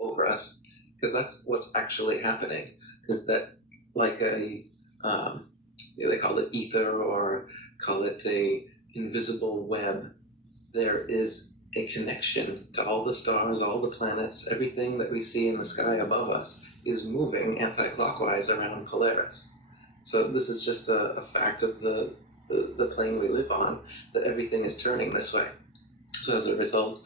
over us, because that's what's actually happening. Is that like a they call it ether or call it a invisible web. There is a connection to all the stars, all the planets, everything that we see in the sky above us is moving anti-clockwise around Polaris. So this is just a fact of the plane we live on, that everything is turning this way. So as a result,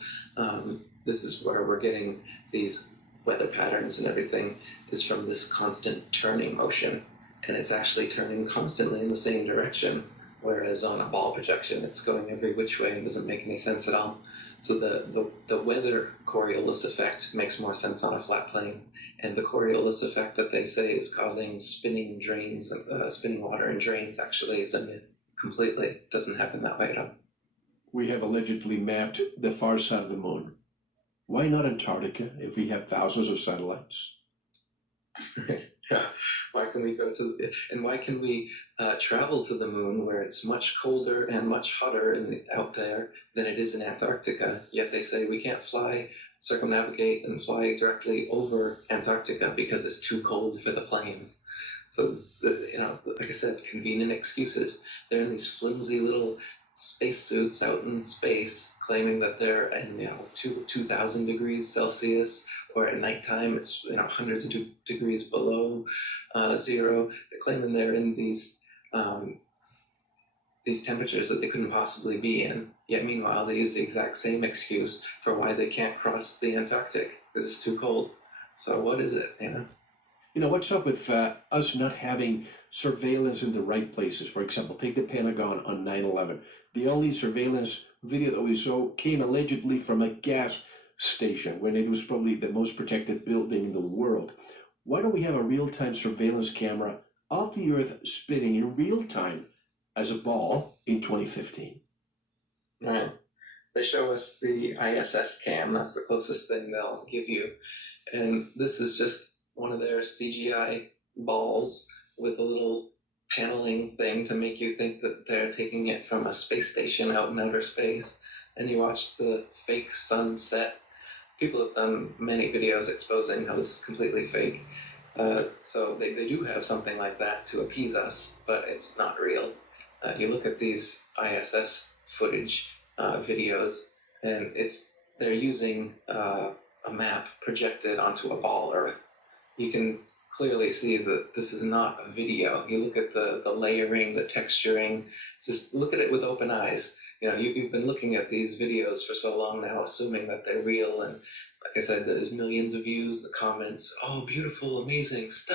this is where we're getting these weather patterns and everything is from this constant turning motion, and it's actually turning constantly in the same direction. Whereas on a ball projection, it's going every which way and doesn't make any sense at all. So the weather Coriolis effect makes more sense on a flat plane, and the Coriolis effect that they say is causing spinning drains, spinning water in drains, actually is a myth completely. It doesn't happen that way at all. We have allegedly mapped the far side of the moon. Why not Antarctica if we have thousands of satellites? Yeah, why can we go to and why can we travel to the moon where it's much colder and much hotter out there than it is in Antarctica? Yet they say we can't circumnavigate and fly directly over Antarctica because it's too cold for the planes. So, like I said, convenient excuses. They're in these flimsy little spacesuits out in space, claiming that they're in 2,000 degrees Celsius, or at nighttime it's hundreds of degrees below zero. They're claiming they're in these temperatures that they couldn't possibly be in. Yet meanwhile, they use the exact same excuse for why they can't cross the Antarctic, because it's too cold. So what is it? What's up with us not having surveillance in the right places? For example, take the Pentagon on 9/11. The only surveillance video that we saw came allegedly from a gas station when it was probably the most protected building in the world. Why don't we have a real-time surveillance camera of the Earth spinning in real time as a ball in 2015? Right. They show us the ISS cam. That's the closest thing they'll give you. And this is just one of their CGI balls with a little paneling thing to make you think that they're taking it from a space station out in outer space. And you watch the fake sunset. People have done many videos exposing how this is completely fake. So they do have something like that to appease us, but it's not real. You look at these ISS footage videos, and they're using a map projected onto a ball Earth. You can clearly see that this is not a video. You look at the layering, the texturing, just look at it with open eyes. You've been looking at these videos for so long now, assuming that they're real, and like I said, there's millions of views, the comments, oh, beautiful, amazing, stunning.